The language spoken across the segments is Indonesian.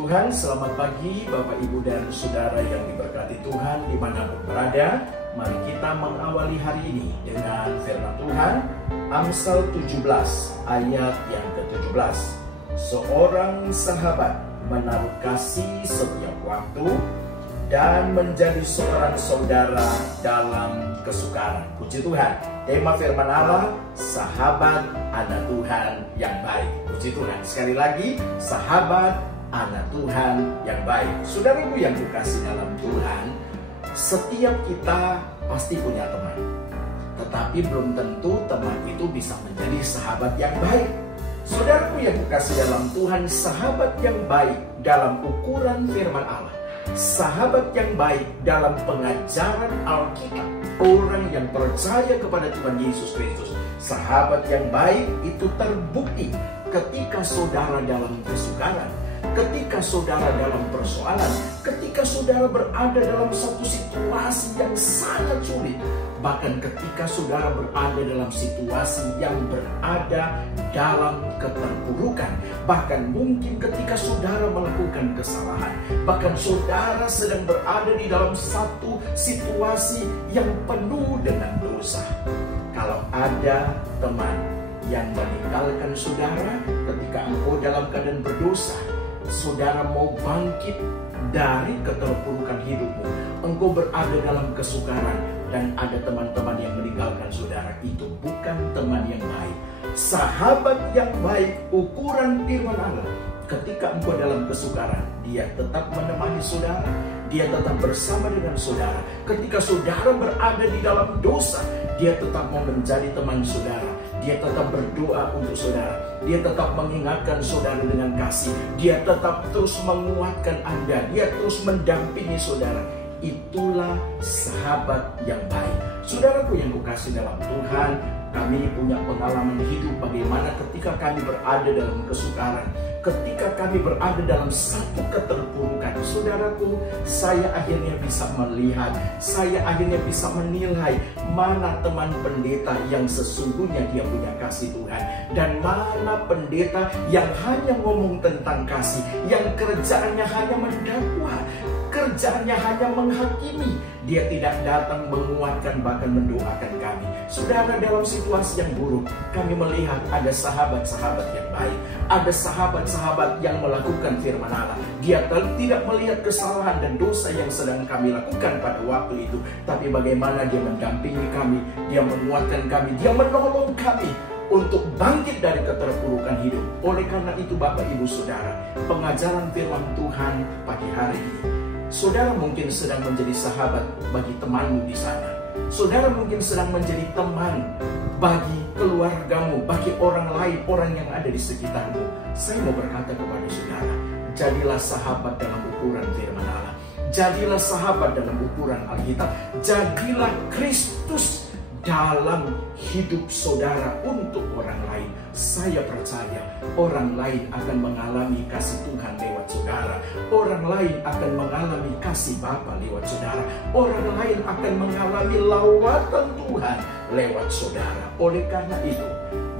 Tuhan, selamat pagi Bapak Ibu dan Saudara yang diberkati Tuhan dimanapun berada. Mari kita mengawali hari ini dengan firman Tuhan, Amsal 17 ayat yang ke-17. Seorang sahabat menaruh kasih setiap waktu dan menjadi seorang saudara dalam kesukaran. Puji Tuhan, tema firman Allah, sahabat anak Tuhan yang baik. Puji Tuhan, sekali lagi, sahabat anak Tuhan yang baik. Saudaraku yang dikasih dalam Tuhan, setiap kita pasti punya teman, tetapi belum tentu teman itu bisa menjadi sahabat yang baik. Saudaraku yang dikasih dalam Tuhan, sahabat yang baik dalam ukuran firman Allah, sahabat yang baik dalam pengajaran Alkitab, orang yang percaya kepada Tuhan Yesus Kristus. Sahabat yang baik itu terbukti ketika saudara dalam kesukaran, ketika saudara dalam persoalan, ketika saudara berada dalam satu situasi yang sangat sulit, bahkan ketika saudara berada dalam situasi yang berada dalam keterpurukan, bahkan mungkin ketika saudara melakukan kesalahan, bahkan saudara sedang berada di dalam satu situasi yang penuh dengan dosa. Kalau ada teman yang meninggalkan saudara ketika engkau dalam keadaan berdosa, saudara mau bangkit dari keterpurukan hidupmu, engkau berada dalam kesukaran, dan ada teman-teman yang meninggalkan saudara, itu bukan teman yang baik. Sahabat yang baik ukuran firman Allah, ketika engkau dalam kesukaran, dia tetap menemani saudara, dia tetap bersama dengan saudara. Ketika saudara berada di dalam dosa, dia tetap mau menjadi teman saudara. Dia tetap berdoa untuk saudara. Dia tetap mengingatkan saudara dengan kasih. Dia tetap terus menguatkan Anda. Dia terus mendampingi saudara. Itulah sahabat yang baik. Saudaraku yang kukasih dalam Tuhan, kami punya pengalaman hidup bagaimana ketika kami berada dalam kesukaran, ketika kami berada dalam satu keterpurukan. Saudaraku, saya akhirnya bisa melihat, saya akhirnya bisa menilai mana teman pendeta yang sesungguhnya dia punya kasih Tuhan, dan mana pendeta yang hanya ngomong tentang kasih, yang kerjaannya hanya mendakwa, kerjaannya hanya menghakimi. Dia tidak datang menguatkan, bahkan mendoakan kami. Saudara, dalam situasi yang buruk, kami melihat ada sahabat-sahabat yang baik, ada sahabat-sahabat yang melakukan firman Allah. Dia tidak melihat kesalahan dan dosa yang sedang kami lakukan pada waktu itu, tapi bagaimana dia mendampingi kami, dia menguatkan kami, dia menolong kami untuk bangkit dari keterpurukan hidup. Oleh karena itu, Bapak Ibu Saudara, pengajaran firman Tuhan pagi hari ini, saudara mungkin sedang menjadi sahabat bagi temanmu di sana. Saudara mungkin sedang menjadi teman bagi keluargamu, bagi orang lain, orang yang ada di sekitarmu. Saya mau berkata kepada saudara, jadilah sahabat dalam ukuran firman Allah. Jadilah sahabat dalam ukuran Alkitab. Jadilah Kristus dalam hidup saudara untuk orang lain. Saya percaya orang lain akan mengalami kasih Tuhan lewat saudara. Orang lain akan mengalami kasih Bapa lewat saudara. Orang lain akan mengalami lawatan Tuhan lewat saudara. Oleh karena itu,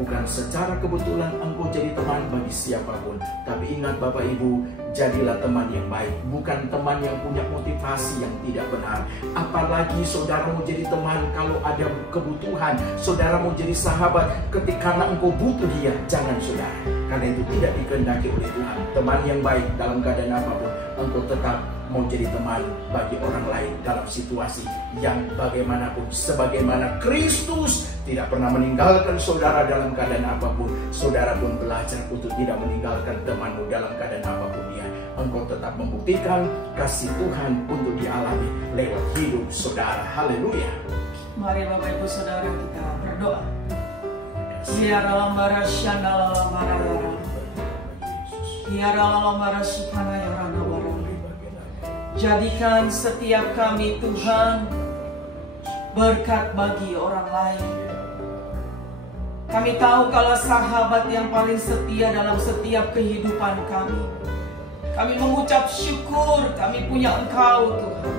bukan secara kebetulan engkau jadi teman bagi siapapun, tapi ingat Bapak Ibu, jadilah teman yang baik, bukan teman yang punya motivasi yang tidak benar. Apalagi saudara mau jadi teman kalau ada kebutuhan, saudara mau jadi sahabat ketika engkau butuh dia. Jangan saudara, karena itu tidak dikehendaki oleh Tuhan. Teman yang baik dalam keadaan apapun, engkau tetap mau jadi teman bagi orang lain dalam situasi yang bagaimanapun. Sebagaimana Kristus tidak pernah meninggalkan saudara dalam keadaan apapun, saudara pun belajar untuk tidak meninggalkan temanmu dalam keadaan apapun dia. Engkau tetap membuktikan kasih Tuhan untuk dialami lewat hidup saudara. Haleluya. Mari Bapak Ibu Saudara kita berdoa. Tiara lambara syanda lambara yara. Tiara lambara supana yara nabara. Jadikan setiap kami Tuhan berkat bagi orang lain. Kami tahu kalau sahabat yang paling setia dalam setiap kehidupan kami. Kami mengucap syukur kami punya Engkau Tuhan.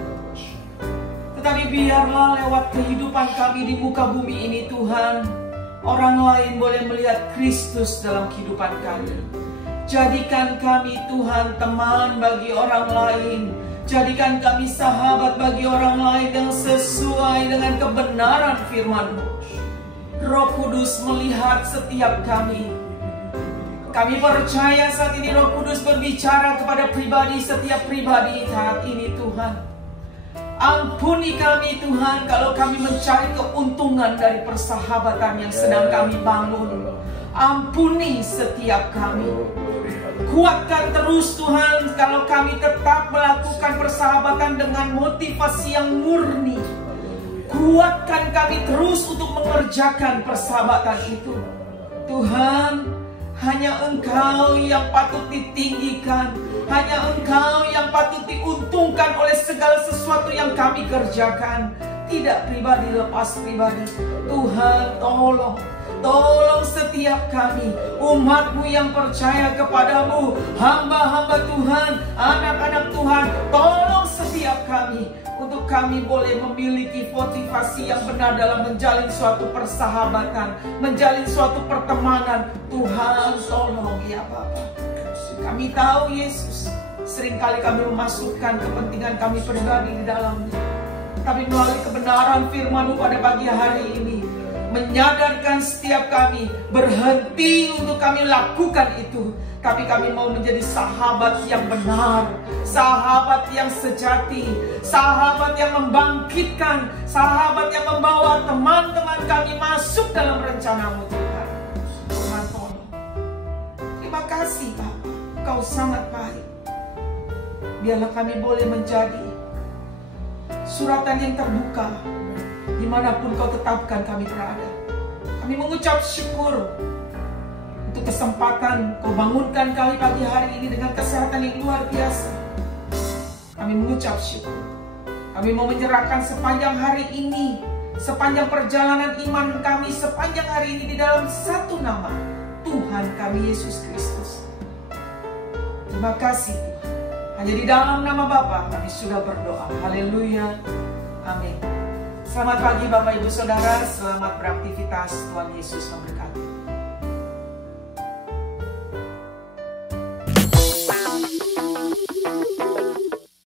Tetapi biarlah lewat kehidupan kami di muka bumi ini Tuhan, orang lain boleh melihat Kristus dalam kehidupan kami. Jadikan kami Tuhan teman bagi orang lain. Jadikan kami sahabat bagi orang lain yang sesuai dengan kebenaran firman-Mu. Roh Kudus melihat setiap kami. Kami percaya saat ini Roh Kudus berbicara kepada pribadi, setiap pribadi saat ini Tuhan. Ampuni kami Tuhan kalau kami mencari keuntungan dari persahabatan yang sedang kami bangun. Ampuni setiap kami. Kuatkan terus Tuhan kalau kami tetap melakukan persahabatan dengan motivasi yang murni. Kuatkan kami terus untuk mengerjakan persahabatan itu. Tuhan, hanya Engkau yang patut ditinggikan. Hanya Engkau yang patut diuntungkan oleh segala sesuatu yang kami kerjakan. Tidak pribadi lepas pribadi. Tuhan, tolong. Tolong setiap kami, umat-Mu yang percaya kepadamu, hamba-hamba Tuhan, anak-anak Tuhan. Tolong setiap kami, untuk kami boleh memiliki motivasi yang benar dalam menjalin suatu persahabatan, menjalin suatu pertemanan. Tuhan, tolong ya Bapa. Kami tahu Yesus, seringkali kami memasukkan kepentingan kami pribadi di dalamnya. Tapi melalui kebenaran firman-Mu pada pagi hari ini, menyadarkan setiap kami, berhenti untuk kami lakukan itu. Tapi kami mau menjadi sahabat yang benar, sahabat yang sejati, sahabat yang membangkitkan, sahabat yang membawa teman-teman kami masuk dalam rencana-Mu Tuhan. Tuhan tolong. Terima kasih Bapa, Kau sangat baik. Biarlah kami boleh menjadi suratan yang terbuka dimanapun Kau tetapkan kami berada. Kami mengucap syukur untuk kesempatan Kau bangunkan kami pagi hari ini dengan kesehatan yang luar biasa. Kami mengucap syukur. Kami mau menyerahkan sepanjang hari ini, sepanjang perjalanan iman kami, sepanjang hari ini di dalam satu nama, Tuhan kami Yesus Kristus. Terima kasih Tuhan. Hanya di dalam nama Bapa kami sudah berdoa. Haleluya. Amin. Selamat pagi Bapak Ibu Saudara, selamat beraktivitas, Tuhan Yesus memberkati.